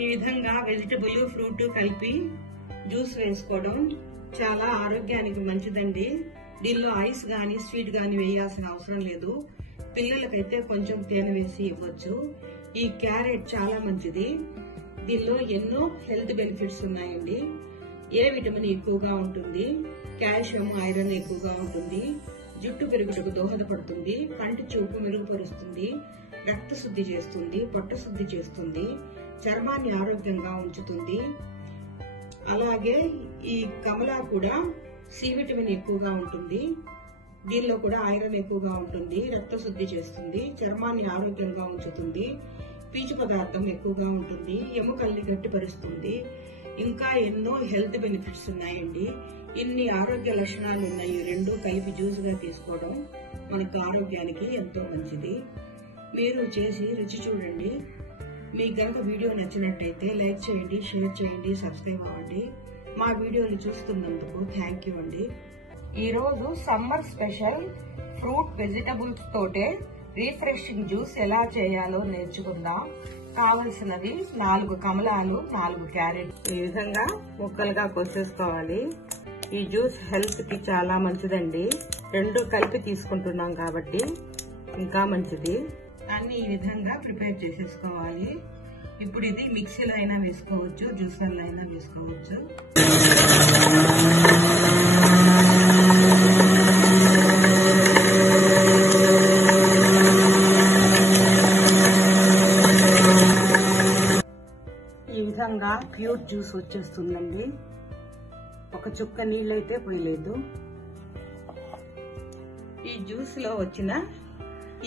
ఈ విధంగా vegetable fruit కలిపి జ్యూస్ వేసుకోవడం చాలా ఆరోగ్యానికి మంచిదండి. దీనిలో ఐస్ గాని స్వీట్ గాని వేయాల్సిన అవసరం లేదు. పిల్లలకైతే కొంచెం తేనె వేసి ఇవ్వచ్చు. ఈ క్యారెట్ చాలా మంచిది. దీనిలో ఎన్నో హెల్త్ బెనిఫిట్స్ ఉన్నాయండి. ఏ విటమిన్ ఎక్కువగా ఉంటుంది, కాల్షియం ఐరన్ ఎక్కువగా ఉంటుంది, జుట్టు పెరుగుటకు దోహదపడుతుంది, కంటి చూపు మెరుగుపరుస్తుంది, రక్త శుద్ధి చేస్తుంది, పొట్ట శుద్ధి చేస్తుంది, చర్మాన్ని ఆరోగ్యంగా ఉంచుతుంది. అలాగే ఈ కమలా కూడా సి విటమిన్ ఎక్కువగా ఉంటుంది. దీనిలో కూడా ఐరన్ ఎక్కువగా ఉంటుంది, రక్త శుద్ధి చేస్తుంది, చర్మాన్ని ఆరోగ్యంగా ఉంచుతుంది, పీచు పదార్థం ఎక్కువగా ఉంటుంది, ఎముకల్ని గట్టిపరుస్తుంది. ఇంకా ఎన్నో హెల్త్ బెనిఫిట్స్ ఉన్నాయండి. ఇన్ని ఆరోగ్య లక్షణాలు ఉన్నాయి. రెండు కలిపి జ్యూస్ గా తీసుకోవడం మనకు ఆరోగ్యానికి ఎంతో మంచిది. మీరు చేసి రుచి చూడండి. మీకు గనక వీడియో నచ్చినట్టయితే లైక్ చేయండి, షేర్ చేయండి, సబ్స్క్రైబ్ అవ్వండి. మా వీడియోని చూస్తున్నందుకు థ్యాంక్ యూ అండి. ఈ రోజు సమ్మర్ స్పెషల్ ఫ్రూట్ వెజిటబుల్స్ తోటే రిఫ్రెషింగ్ జ్యూస్ ఎలా చేయాలో నేర్చుకుందాం. కావలసినది 4 కమలాలు, 4 క్యారెట్ ఈ విధంగా ముక్కలుగా కోసేసుకోవాలి. ఈ జ్యూస్ హెల్త్ కి చాలా మంచిదండి. రెండు కలిపి తీసుకుంటున్నాం కాబట్టి ఇంకా మంచిది. అన్ని ఈ విధంగా ప్రిపేర్ చేసేసుకోవాలి. ఇప్పుడు ఇది మిక్సీలో అయినా వేసుకోవచ్చు, జ్యూసర్లో అయినా వేసుకోవచ్చు. ఈ విధంగా ప్యూర్ జ్యూస్ వచ్చేస్తుందండి. ఒక చుక్క నీళ్ళైతే పోయలేదు. ఈ జ్యూస్ లో వచ్చిన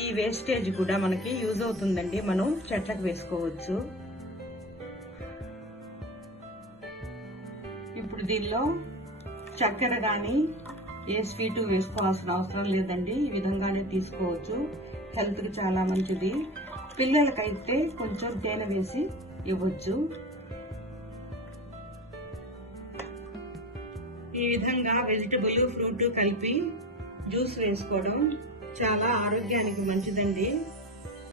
ఈ వేస్టేజ్ కూడా మనకి యూజ్ అవుతుందండి. మనం చెట్లకు వేసుకోవచ్చు. ఇప్పుడు దీనిలో చక్కెర గాని ఏ స్వీటు వేసుకోవాల్సిన అవసరం లేదండి. ఈ విధంగానే తీసుకోవచ్చు. హెల్త్ కి చాలా మంచిది. పిల్లలకైతే కొంచెం తేనె వేసి ఇవ్వచ్చు. ఈ విధంగా వెజిటబుల్ ఫ్రూట్ కలిపి జ్యూస్ వేసుకోవడం చాలా ఆరోగ్యానికి మంచిదండి.